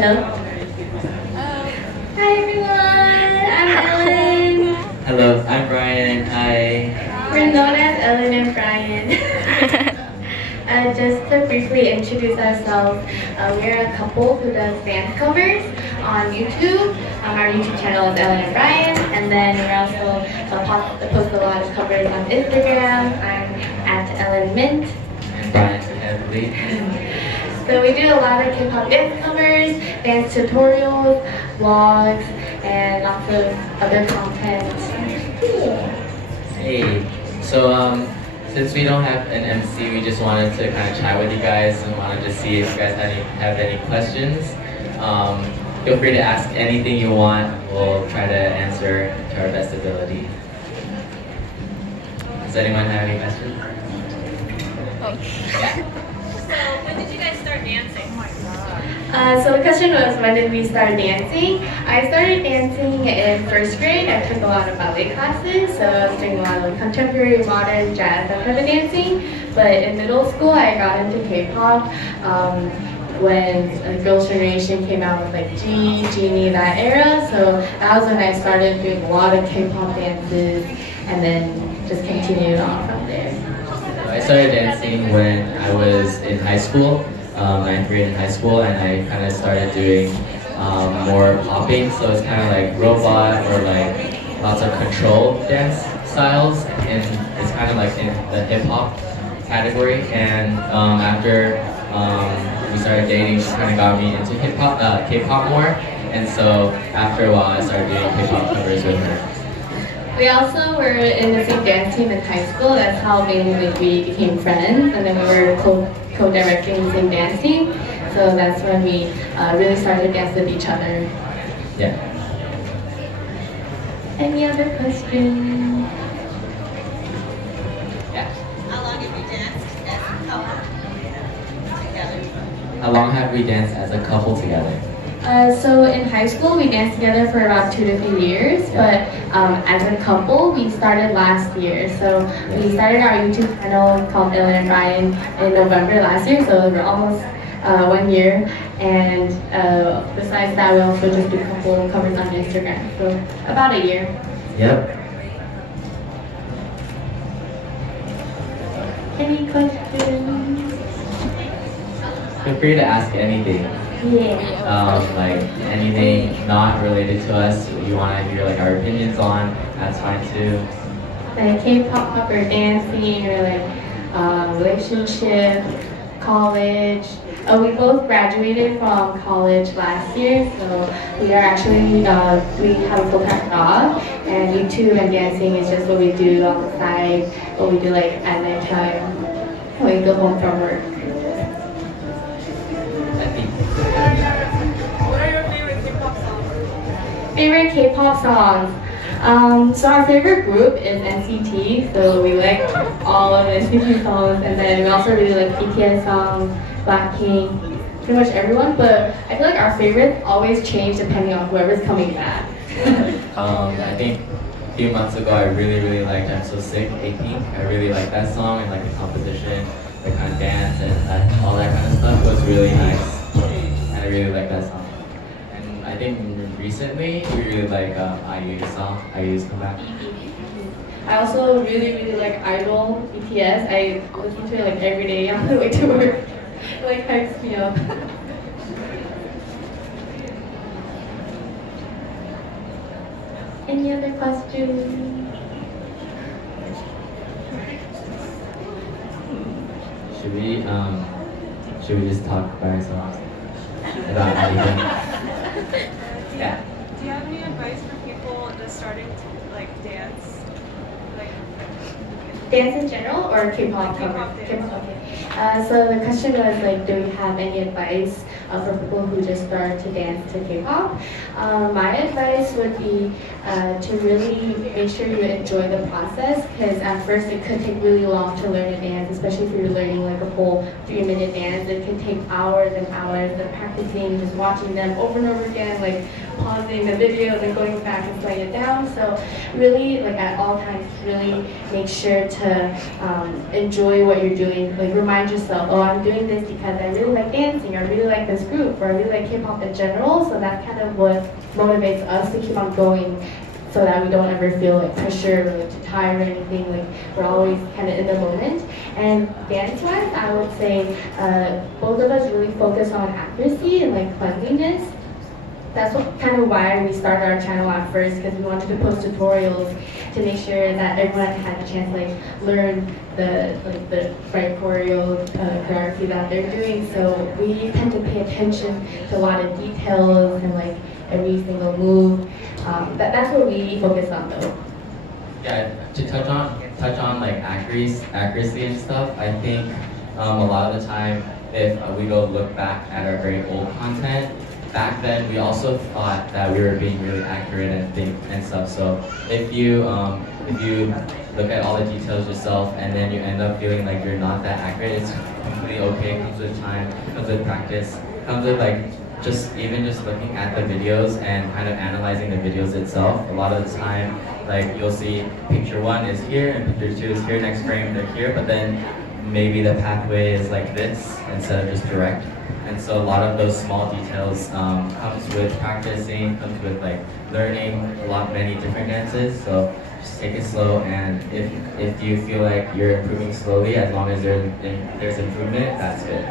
Hello. Hi everyone, I'm Ellen. Hello, I'm Brian. Hi. We're known as Ellen and Brian. Just to briefly introduce ourselves, we're a couple who does dance covers on YouTube. Our YouTube channel is Ellen and Brian, and then we're also post a lot of covers on Instagram. I'm at Ellen Mint. Brian Heavily. So we do a lot of K-pop dance covers, dance tutorials, vlogs, and lots of other content. Hey, so since we don't have an MC, we just wanted to kind of chat with you guys and wanted to see if you guys have any questions. Feel free to ask anything you want. We'll try to answer to our best ability. Does anyone have any questions? So, when did you guys start dancing? Oh my god. So the question was, when did we start dancing? I started dancing in first grade. I took a lot of ballet classes, so I was doing a lot of contemporary, modern, jazz, that type of dancing. But in middle school, I got into K-pop when Girls' Generation came out with like G, Genie, that era. So that was when I started doing a lot of K-pop dances, and then just continued on from there. I started dancing when I was in high school, 9th grade in high school, and I kind of started doing more popping, so it's kind of like robot or like lots of control dance styles, and it's kind of like in the hip hop category. And after we started dating, she kind of got me into K-pop more, and so after a while I started doing K-pop covers with her. We also were in the same dance team in high school. That's how mainly we became friends, and then we were co-directing the same dance team. So that's when we really started to dance with each other. Yeah. Any other questions? Yeah. How long have you danced as a couple together? How long have we danced as a couple together? So in high school, we danced together for about 2 to 3 years, but as a couple, we started last year. So we started our YouTube channel called Ellen and Brian in November last year, so we're almost 1 year. And besides that, we also just do a couple covers on Instagram, so about a year. Yep. Any questions? Feel free to ask anything. Yeah. Like anything not related to us, you want to hear like our opinions on, that's fine too. Like K-pop or dancing or like relationship, college. We both graduated from college last year, so we are actually, we have a full-time job, and YouTube and dancing is just what we do on the side, what we do like at night time when we go home from work. What are your favorite K-pop songs? Favorite K-pop songs? So our favorite group is NCT, so we like all of NCT songs, and then we also really like BTS songs, Blackpink, pretty much everyone, but I feel like our favorites always change depending on whoever's coming back. I think a few months ago I really liked I'm So Sick, 18. I really liked that song and like the composition, the kind of dance and all that kind of stuff was really nice. And I really like that song. And I think recently we really like IU's song, IU's Comeback. I also really like Idol, BTS. I listen to it like every day on the way to work. It like hypes me up. Any other questions? Should we just talk by ourselves about anything? Yeah. Do you have any advice for people that's starting to like dance? Like Dance in general or K-pop? K-pop dance. K-pop, okay. So the question was like, do we have any advice for people who just start to dance to K-pop? My advice would be to really make sure you enjoy the process, because at first it could take really long to learn a dance, especially if you're learning like a whole 3-minute dance. It can take hours and hours of practicing, just watching them over and over again, like pausing the video and then going back and slowing it down. So really, like at all times, really make sure to enjoy what you're doing. Like remind yourself, oh, I'm doing this because I really like dancing, or I really like this group, or I really like K-pop in general. So that's kind of what motivates us to keep on going, so that we don't ever feel like pressure or like too tired or anything. Like we're always kind of in the moment. And dance-wise, I would say both of us really focus on accuracy and like cleanliness. That's kind of why we started our channel at first, because we wanted to post tutorials to make sure that everyone had a chance to like learn the right choreography that they're doing. So we tend to pay attention to a lot of details and like every single move. That's what we focus on though. Yeah, to touch on like accuracy and stuff, I think a lot of the time if we go look back at our very old content, back then we also thought that we were being really accurate and stuff. So if you look at all the details yourself and then you end up feeling like you're not that accurate, it's completely okay. It comes with time, comes with practice, comes with like just looking at the videos and kind of analyzing the videos itself. A lot of the time, like you'll see picture 1 is here and picture 2 is here, next frame they're here, but then maybe the pathway is like this instead of just direct. And so a lot of those small details comes with practicing, comes with like learning many different dances. So just take it slow, and if you feel like you're improving slowly, as long as there's improvement, that's good.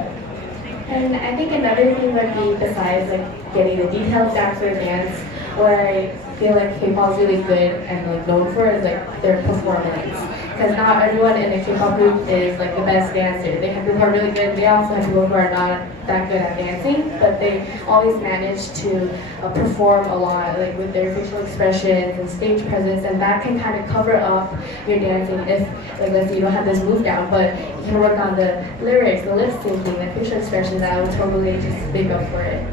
And I think another thing would be, besides like getting the details down for dance, what I feel like K-pop is really good and like known for is like their performance. Because not everyone in a K-pop group is like the best dancer. They have people who are really good. They also have people who are not that good at dancing, but they always manage to perform a lot, like with their facial expressions and stage presence, and that can kind of cover up your dancing if, like, let's say you don't have this move down, but you can work on the lyrics, the lip syncing, the facial expressions. I would totally just make up for it.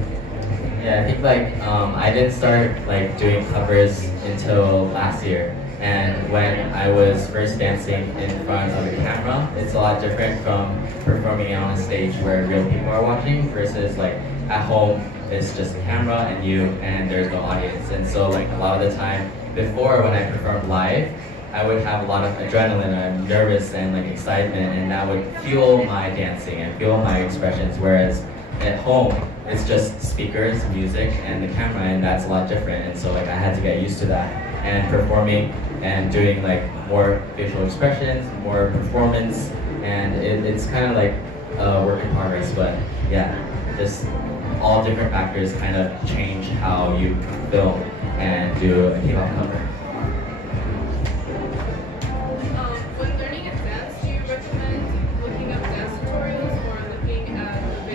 Yeah, I think like I didn't start like doing covers until last year. And when I was first dancing in front of a camera, it's a lot different from performing on a stage where real people are watching versus like at home, it's just a camera and you, and there's no audience. And so like a lot of the time before, when I performed live, I would have a lot of adrenaline, I'm nervous and like excitement, and that would fuel my dancing and fuel my expressions. Whereas at home, it's just speakers, music, and the camera, and that's a lot different. And so like I had to get used to that. And performing and doing like more facial expressions, more performance, and it's kind of like a work in progress. But yeah, just all different factors kind of change how you film and do a K-pop cover. When learning a dance, do you recommend looking up dance tutorials or looking at the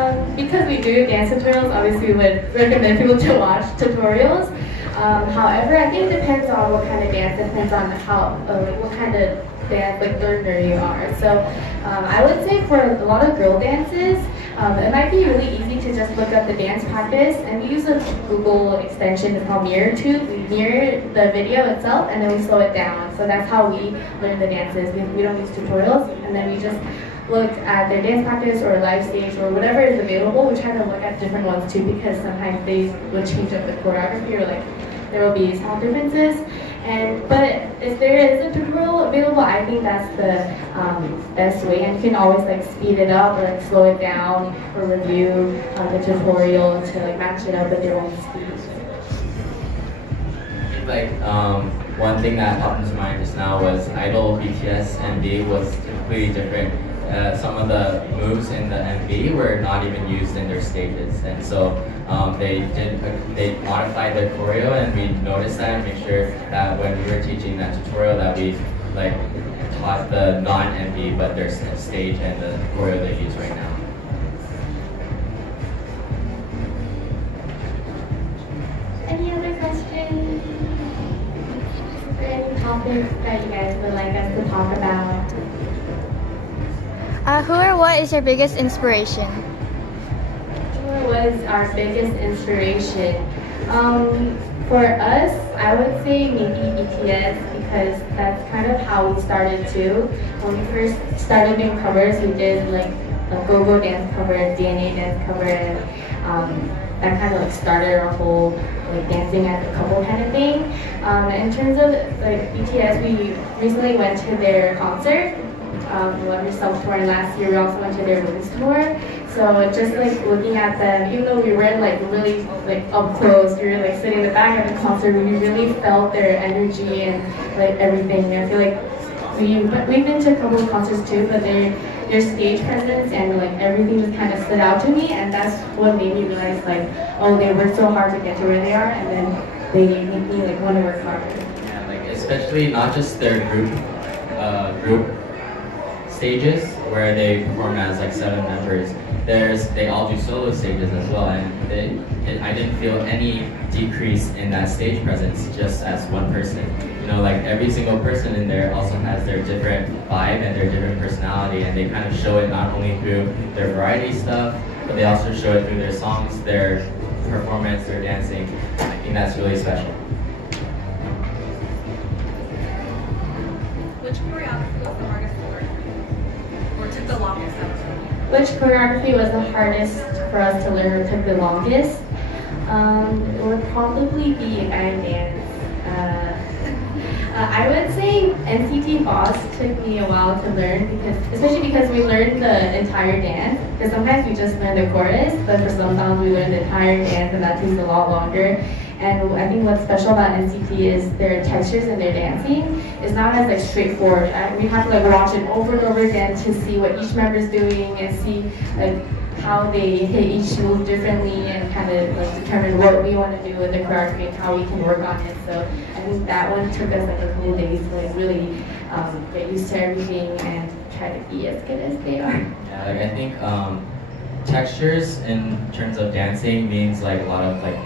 videos? Because we do dance tutorials, obviously we would recommend people to watch tutorials. However, I think it depends on what kind of dance, it depends on how, like what kind of dance like learner you are. So I would say for a lot of girl dances, it might be really easy to just look up the dance practice, and we use a Google extension, it's called Mirror the video itself, and then we slow it down. So that's how we learn the dances. We don't use tutorials, and then we just look at their dance practice or live stage or whatever is available. We try to look at different ones too, because sometimes they will change up the choreography, or like there will be small differences. But if there is a tutorial available, I think that's the best way. And you can always like speed it up or like slow it down or review the tutorial to like match it up with your own speed. Like one thing that popped into mind just now was Idol BTS MV was completely different. Some of the moves in the MV were not even used in their stages, and so they modified their choreo, and we noticed that and make sure that when we were teaching that tutorial that we like taught the non-MV but their stage and the choreo they use right now. Any other questions? Or any topics that you guys would like us to talk about? Who or what is your biggest inspiration? Who was our biggest inspiration? For us, I would say maybe BTS, because that's kind of how we started too. When we first started doing covers, we did like a go-go dance cover, DNA dance cover, and that kind of like started our whole like dancing as a couple kind of thing. In terms of like BTS, we recently went to their concert. Love Yourself tour, and last year we also went to their release tour. So just like looking at them, even though we weren't like really like up close, we were like sitting in the back at the concert, we really felt their energy and like everything. I feel like we've been to a couple of concerts too, but their stage presence and like everything just kind of stood out to me, and that's what made me realize like, oh, they worked so hard to get to where they are, and then they make me like want to work harder. Yeah, like especially not just their group stages where they perform as like 7 members. They all do solo stages as well, and I didn't feel any decrease in that stage presence just as one person. You know, like every single person in there also has their different vibe and their different personality, and they kind of show it not only through their variety stuff, but they also show it through their songs, their performance, their dancing. I think that's really special. Which choreography was the hardest to learn? Or took the longest? Which choreography was the hardest for us to learn or took the longest? It would probably be Iron Dance. I would say NCT Boss took me a while to learn, especially because we learned the entire dance. Because sometimes we just learn the chorus, but for some songs we learn the entire dance, and that takes a lot longer. And I think what's special about NCT is their textures and their dancing. It's not as like straightforward. We have to like watch it over and over again to see what each member is doing and see like how they hit each move differently, and kind of like determine what we want to do with the choreography and how we can work on it. So I think that one took us like a couple days to like really get used to everything and try to be as good as they are. Yeah, like I think textures in terms of dancing means like a lot of like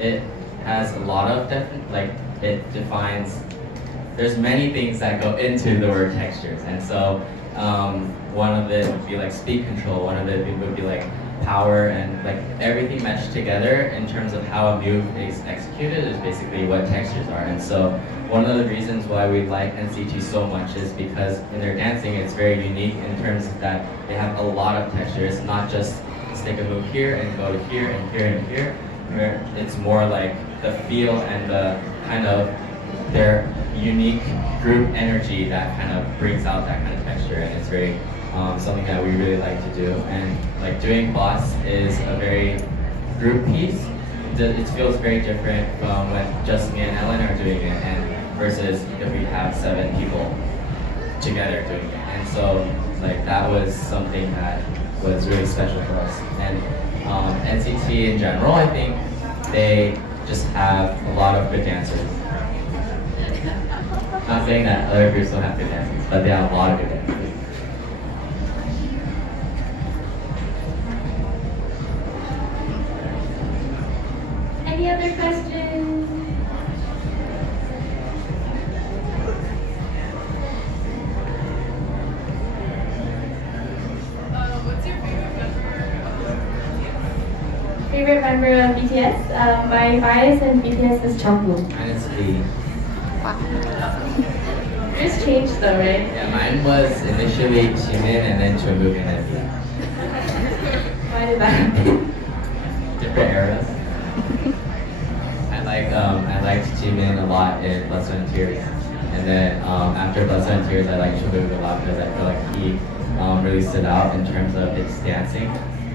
it has a lot of it defines. There's many things that go into the word textures, and so one of it would be like speed control, one of it would be like power, and like everything meshed together in terms of how a move is executed is basically what textures are. And so one of the reasons why we like NCT so much is because in their dancing it's very unique in terms of that they have a lot of textures, not just stick a move here and go to here and here and here, where it's more like the feel and the kind of their unique group energy that kind of brings out that kind of texture, and it's very something that we really like to do. And like doing Boss is a very group piece. It feels very different from when just me and Ellen are doing it, and versus if we have 7 people together doing it. And so like that was something that was really special for us. And NCT in general, I think they just have a lot of good dancers. Not saying that other groups don't have good dancers, but they have a lot of good dancers. Any other questions? What's your favorite member of BTS? Favorite member of BTS? My bias in BTS is Jungkook. Mine is Lee. Yours changed though, right? Yeah, mine was initially Jimin and then Jungkook and then Lee. Why did that happen? Different eras. I liked Jimin a lot in Blood, Sweat and Tears, and then after Blood, Sweat and Tears, I liked Jungkook a lot because I feel like he really stood out in terms of his dancing.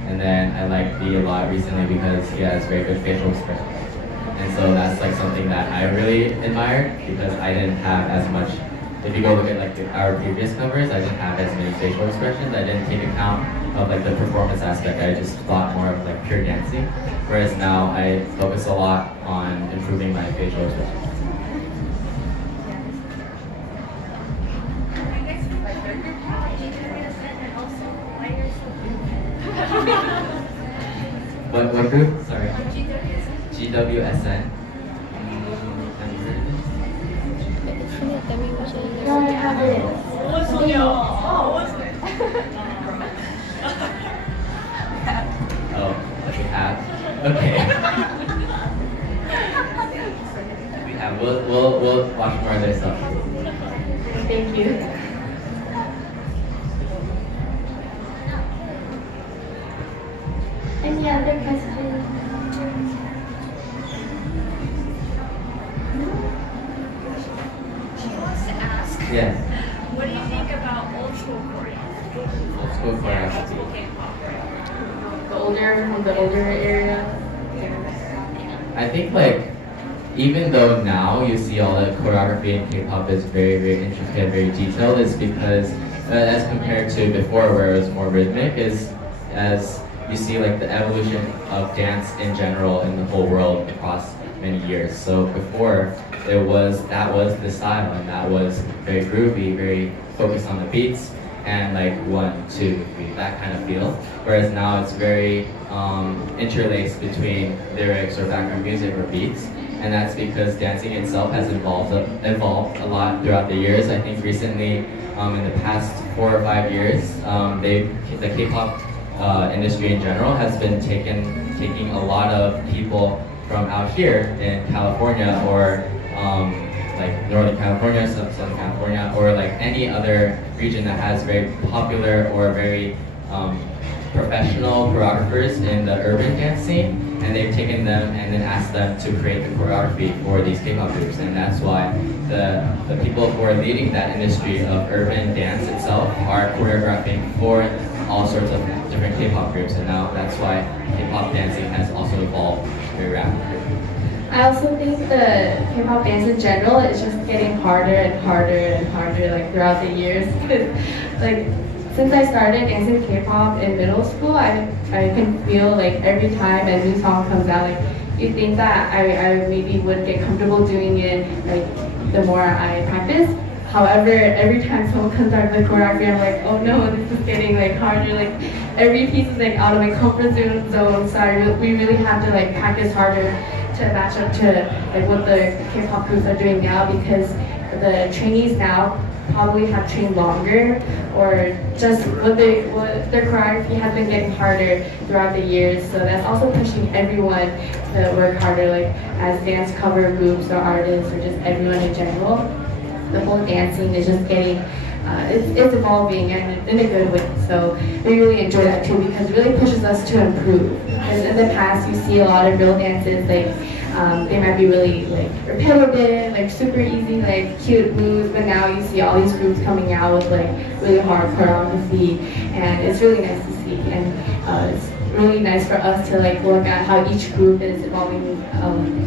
And then I like Lee a lot recently because he has very good facial expressions. And so that's like something that I really admired because I didn't have as much. If you go look at like our previous covers, I didn't have as many facial expressions. I didn't take account of like the performance aspect. I just thought more of like pure dancing. Whereas now I focus a lot on improving my facial expressions. What group? Sorry. GWSN. No, I have it. Oh, we have. Okay. We have. We'll watch more of their stuff. Thank you. Any other questions? school choreography. School K-pop, right? The older area. I think like even though now you see all the choreography in K-pop is very, very intricate, very detailed, is because as compared to before where it was more rhythmic, is as you see like the evolution of dance in general in the whole world across many years. So before that was the style, and that was very groovy, very focused on the beats and like 1, 2, 3, that kind of feel. Whereas now it's very interlaced between lyrics or background music or beats. And that's because dancing itself has evolved a lot throughout the years. I think recently, in the past 4 or 5 years, the K-pop industry in general has been taking a lot of people from out here in California or like Northern California, Southern California, or like any other region that has very popular or very professional choreographers in the urban dance scene, and they've taken them and then asked them to create the choreography for these K-pop groups. And that's why the people who are leading that industry of urban dance itself are choreographing for all sorts of different K-pop groups, and now that's why K-pop dancing has also evolved very rapidly. I also think the K-pop dance in general is just getting harder and harder and harder like throughout the years. Like since I started dancing K-pop in middle school, I can feel like every time a new song comes out, like you think that I maybe would get comfortable doing it like the more I practice. However, every time someone comes out with choreography, I'm like, oh no, this is getting like harder. Like every piece is like out of my comfort zone. So we really have to like practice harder to match up to like what the K-pop groups are doing now, because the trainees now probably have trained longer, or just what their choreography has been getting harder throughout the years. So that's also pushing everyone to work harder, like as dance cover groups or artists or just everyone in general. The whole dancing is just getting, it's evolving and in a good way. So we really enjoy that too, because it really pushes us to improve. Because in the past you see a lot of real dances, like they might be really like repetitive, like super easy, like cute moves, but now you see all these groups coming out with like really hard choreography, and it's really nice to see. And it's really nice for us to like look at how each group is evolving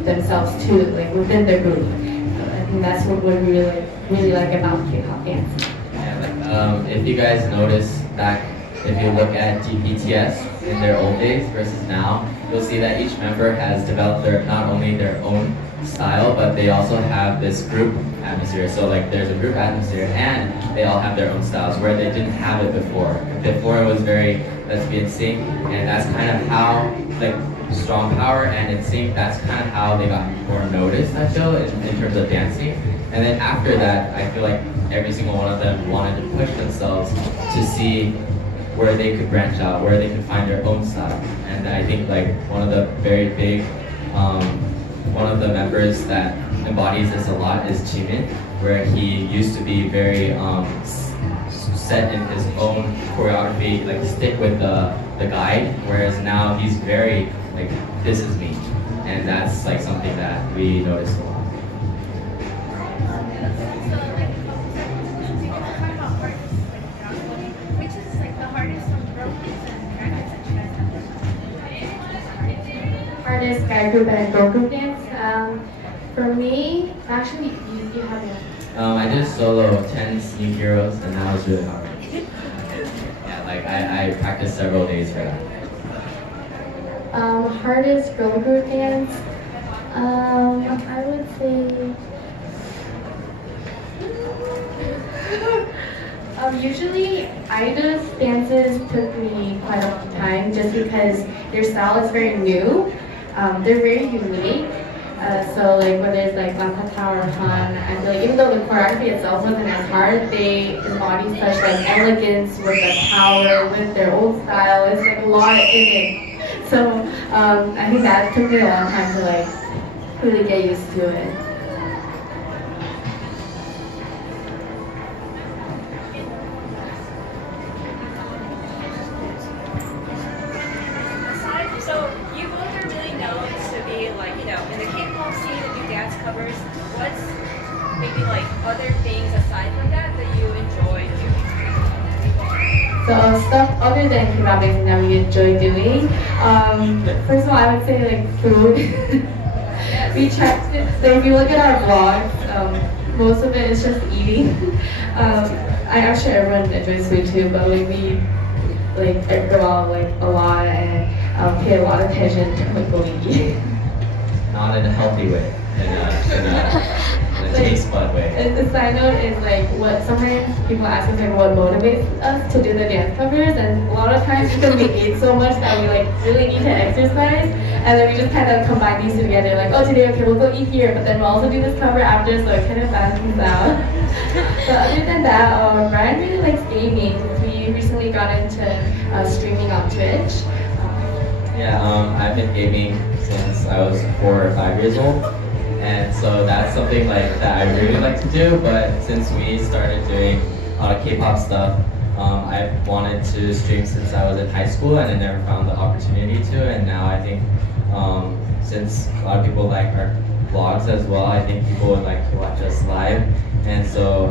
themselves too, like within their group. So I think that's what we really like about K-pop dance. Yeah, like if you guys notice back, if you look at BTS in their old days versus now, you'll see that each member has developed not only their own style, but they also have this group atmosphere. So like there's a group atmosphere and they all have their own styles, where they didn't have it before. Before it was very let's be in sync, and that's kind of how like Strong Power and NSYNC, that's kind of how they got more noticed, I feel, in terms of dancing. And then after that, I feel like every single one of them wanted to push themselves to see where they could branch out, where they could find their own style. And I think like one of the very big, one of the members that embodies this a lot is Jimin, where he used to be very set in his own choreography, like stick with the guide, whereas now he's very like, this is me. And that's like something that we notice a lot. Hardest guy group and girl group dance. For me, actually, you have it. I did solo 10 New Heroes, and that was really hard. Yeah, like I practiced several days for that. Hardest girl group dance. I would say. Usually, idols dances took me quite a long time, just because their style is very new. They're very unique. So like whether it's like Bangkok Tower or Han, I feel like even though the choreography itself wasn't as hard, they embody such like elegance with the power, with their own style. It's like a lot in it. So I think that took me a long time to like really get used to it. So you both are really known to be like, you know, in the K-pop scene and do dance covers. What's maybe like other things aside from that that you enjoy doing? So stuff other than K-pop dancing that we enjoy doing. First of all, I would say like food. We try to, so if you look at our vlogs, most of it is just eating. Actually everyone enjoys food too, but like we like go out like a lot and pay a lot of attention to like what we eat. Not in a healthy way, in a taste bud way. The side note is like what sometimes people ask us like what motivates us to do the dance covers, and a lot of times because we ate so much that we like really need to exercise, and then we just kind of combine these two together. Like, oh, today okay, we'll go eat here, but then we'll also do this cover after, so it kind of balances out. So other than that, Brian really likes gaming. We recently got into streaming on Twitch. Yeah, I've been gaming since I was 4 or 5 years old, and so that's something like that I really like to do. But since we started doing K-pop stuff, I've wanted to stream since I was in high school, and I never found the opportunity to. And now I think since a lot of people like our vlogs as well, I think people would like to watch us live. And so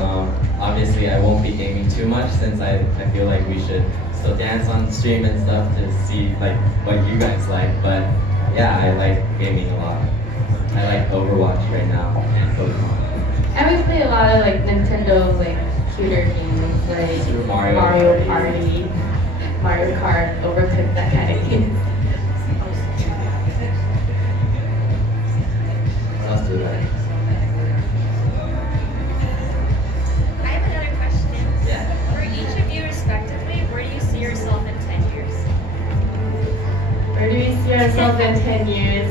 obviously I won't be gaming too much since I feel like we should still dance on stream and stuff to see like what you guys like. But yeah, I like gaming a lot. I like Overwatch right now and Pokemon. And we play a lot of like Nintendo like shooter games like Super Mario Party, Mario Kart, Overcooked, that kind of games. What else do we like? I have another question. Yeah. For each of you respectively, where do you see yourself in 10 years? Where do we see ourselves in 10 years?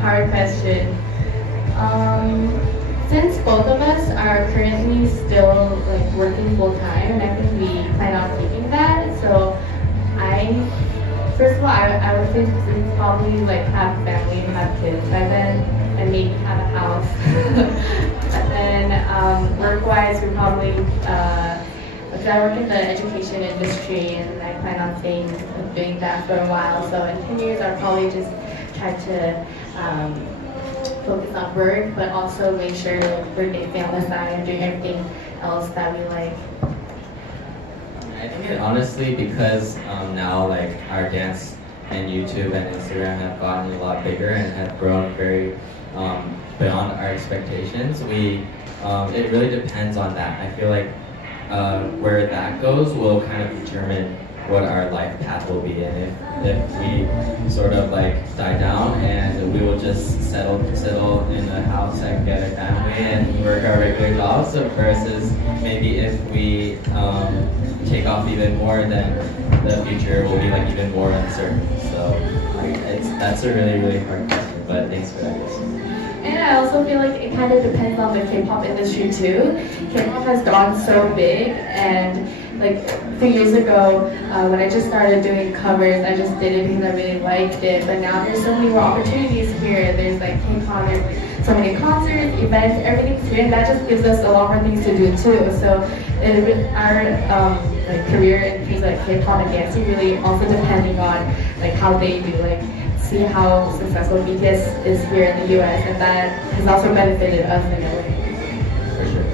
Hard question. Since both of us are currently still like working full time, and I think we plan on keeping that. So first of all, I would think we probably like have family and have kids by then, and maybe have a house. And then work-wise, we probably because I work in the education industry, and I plan on staying doing that for a while. So in 10 years, I'll probably just try to focus on work, but also make sure like, we're getting family side and doing everything else that we like. I think it honestly because now like our dance and YouTube and Instagram have gotten a lot bigger and have grown very beyond our expectations. It really depends on that. I feel like where that goes will kind of determine what our life path will be, and if we sort of like die down and we will just settle in a house and get a family and work our regular jobs, versus maybe if we take off even more, then the future will be like even more uncertain. So that's a really hard question, but thanks for that question. And I also feel like it kind of depends on the K-pop industry too. K-pop has gone so big, and like a few years ago, when I just started doing covers, I just did it because I really liked it. But now there's so many more opportunities here. There's like K-pop, there's so many concerts, events, everything's here, and that just gives us a lot more things to do too. So our like career in things like K-pop and dancing really also depending on like how they do, like see how successful BTS is here in the US, and that has also benefited us in a way. For sure.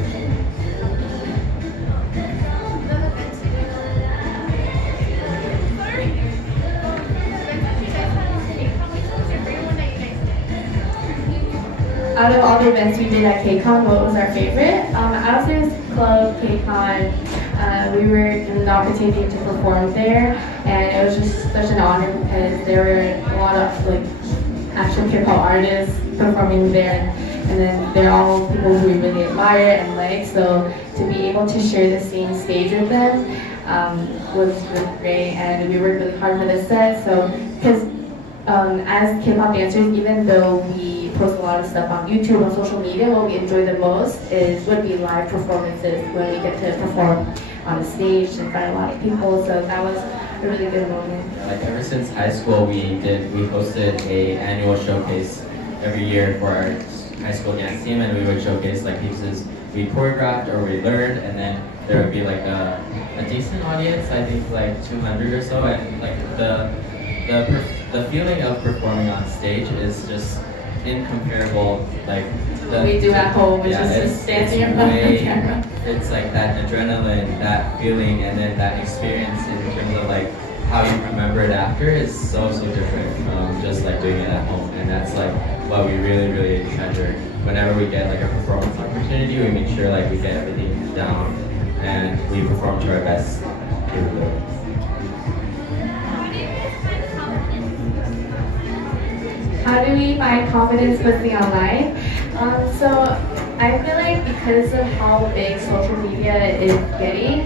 Out of all the events we did at KCON, what was our favorite? Outstairs Club, KCON, we were given the opportunity to perform there, and it was just such an honor because there were a lot of like actual K-pop artists performing there, and then they're all people who we really admire and like, so to be able to share the same stage with them was really great, and we worked really hard for this set. So because as K-pop dancers, even though we post a lot of stuff on YouTube and social media, what we enjoy the most would be live performances when we get to perform on a stage in front of a lot of people. So that was a really good moment. Like ever since high school, we hosted a annual showcase every year for our high school dance team, and we would showcase like pieces we choreographed or we learned, and then there would be like a decent audience, I think like 200 or so, and like the feeling of performing on stage is just incomparable. Like We do at home, which yeah, is just dancing in front of the camera. it's like that adrenaline, that feeling, and then that experience in terms of like how you remember it after is so different from just like doing it at home. And that's like what we really treasure. Whenever we get like a performance opportunity, we make sure like we get everything down and we perform to our best capabilities. How do we find confidence listening online? So I feel like because of how big social media is getting,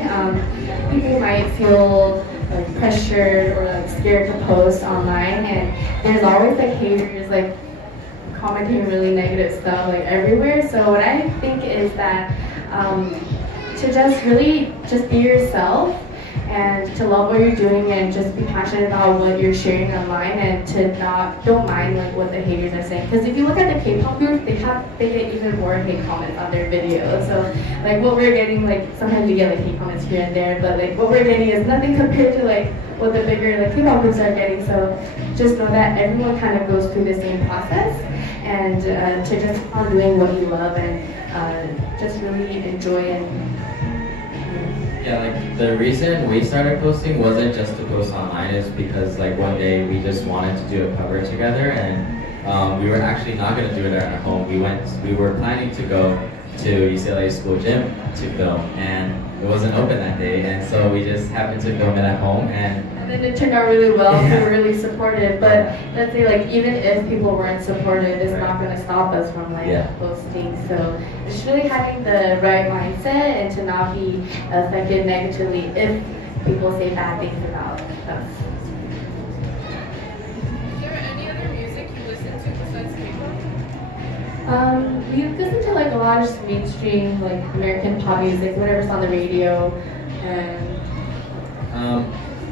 people might feel like pressured or like scared to post online, and there's always like haters like commenting really negative stuff like everywhere. So what I think is that to just really just be yourself and to love what you're doing and just be passionate about what you're sharing online, and to don't mind like what the haters are saying. Because if you look at the K-pop groups, they get even more hate comments on their videos. So like what we're getting, like sometimes we get like hate comments here and there, but like what we're getting is nothing compared to like what the bigger like K-pop groups are getting. So just know that everyone kind of goes through the same process, and to just keep on doing what you love and just really enjoy it. Yeah, like the reason we started posting wasn't just to post online, is because like one day we just wanted to do a cover together, and we were actually not going to do it at our home. We were planning to go to UCLA school gym to film, and it wasn't open that day, and so we just happened to film it at home, and then it turned out really well. Yeah. We were really supportive, but let's say like even if people weren't supportive, it's not going to stop us from like posting. So it's really having the right mindset and to not be affected negatively if people say bad things about us. Is there any other music you listen to besides K-pop? We listen to like a lot of just mainstream like American pop music, whatever's on the radio, and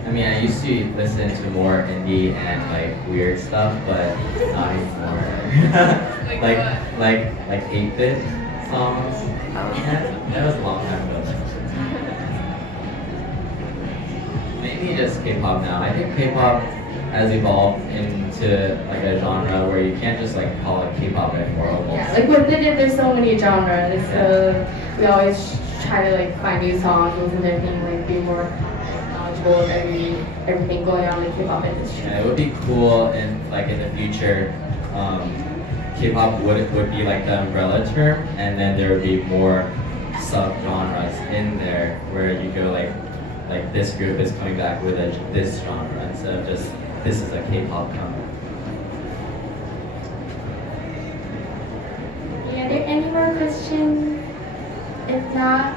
I mean, I used to listen to more indie and like weird stuff, but not anymore. like 8-bit songs. That was a long time ago. Maybe just K-pop now. I think K-pop has evolved into like a genre where you can't just like call it K-pop anymore almost. yeah, like within it, there's so many genres. So we always try to like find new songs, listen to everything, like be more knowledgeable of everything going on in the K-pop industry. Yeah, it would be cool in the future. K-pop would be like the umbrella term, and then there would be more sub-genres in there where you go like this group is coming back with this genre instead of just this is a K-pop cover. Are there any more questions? If not,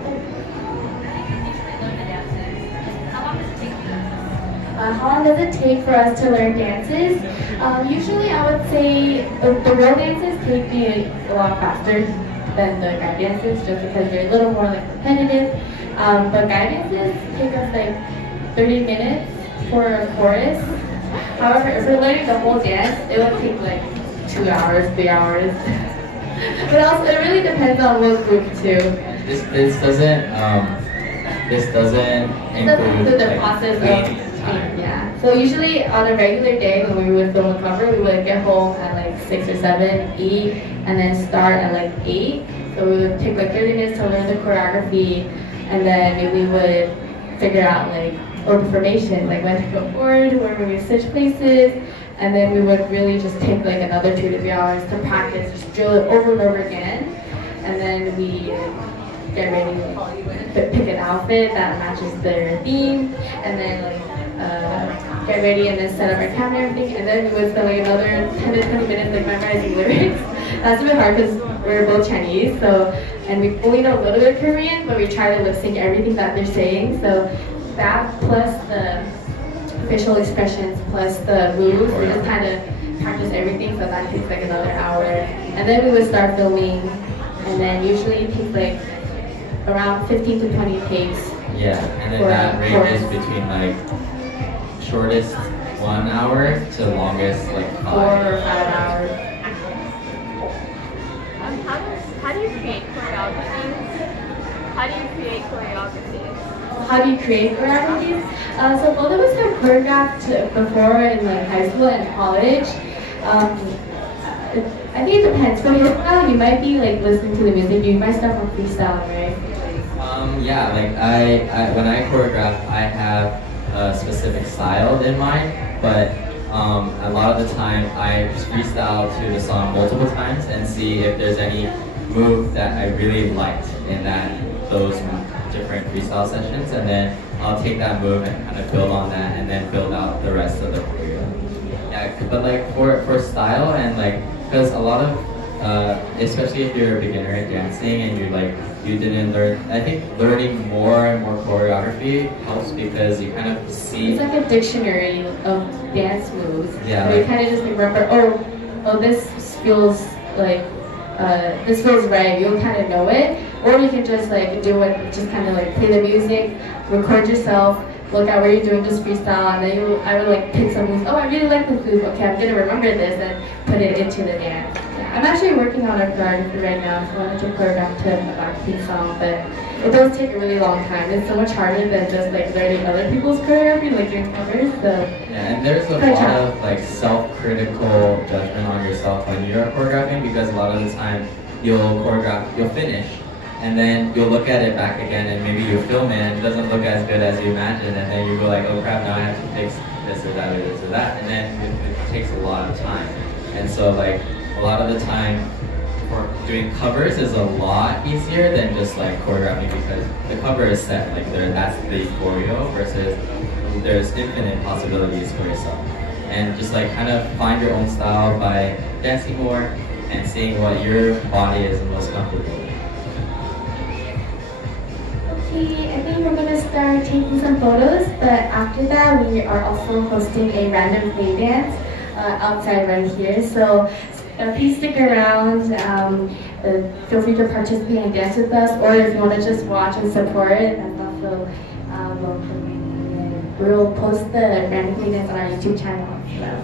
how long does it take for us to learn dances? Usually I would say the real dances take me a lot faster than the guide dances, just because they're a little more like repetitive. But guide dances take us like 30 minutes for a chorus. However, if we're learning the whole dance, it would take like 2 hours, 3 hours. But also, it really depends on what group too. This doesn't include the like, process waiting of time. yeah. So usually on a regular day when we would film a cover, we would get home at like 6 or 7, eat, and then start at like 8. So we would take like 30 minutes to learn the choreography, and then we would figure out like order formation, like when to go forward, where we would switch places, and then we would really just take like another 2 to 3 hours to practice, just drill it over and over again, and then we get ready, pick an outfit that matches their theme, and then like get ready and then set up our camera and everything, and then we would spend like another 10 to 20 minutes like memorizing lyrics. That's a bit hard because we're both Chinese, so, and we only know a little bit of Korean, but we try to lip sync everything that they're saying. So that plus the facial expressions plus the moves, we just kind of practice everything, so that takes like another hour. And then we would start filming, and then usually it takes like around 15 to 20 takes. Yeah, and then that ranges between like shortest 1 hour to longest like 5 4 or 5 hours. How do you create choreographies? How do you create choreographies? How do you create choreographies? So both of us have choreographed before in like high school and college. I think it depends. For your style, you might be like listening to the music. You might start from freestyle, right? Yeah, like when I choreograph, I have a specific style in mind, but a lot of the time I just freestyle to the song multiple times and see if there's any move that I really liked in those different freestyle sessions, and then I'll take that move and kind of build on that, and then build out the rest of the choreo. Yeah, but like for style and like, because a lot of especially if you're a beginner at dancing and you didn't learn, I think learning more and more choreography helps because you kind of see. It's like a dictionary of dance moves. Yeah. Where you kind of just like remember, oh, this feels like, this feels right. You'll kind of know it, or you can just like do it, just kind of like play the music, record yourself, look at what you're doing, just freestyle, and then I would like pick some moves. Oh, I really like this move. Okay, I'm gonna remember this and put it into the dance. Yeah, I'm actually working on a choreography right now, so I want to choreograph to a Blackpink song, but it does take a really long time. It's so much harder than just like learning other people's choreography, like doing covers. So yeah, and there's a lot of like self-critical judgment on yourself when you're choreographing, because a lot of the time you'll finish, and then you'll look at it back again, and maybe you film it and it doesn't look as good as you imagined, and then you go like, oh crap, now I have to fix this or that or this or that, and then it takes a lot of time. And so like a lot of the time for doing covers is a lot easier than just like choreographing, because the cover is set, like that's the choreo, versus there's infinite possibilities for yourself. And just like kind of find your own style by dancing more and seeing what your body is most comfortable with. Okay, I think we're gonna start taking some photos, but after that we are also hosting a random play dance outside right here. So please stick around. Feel free to participate and dance with us, or if you want to just watch and support, that's also welcome. We'll post the random play dance on our YouTube channel as well.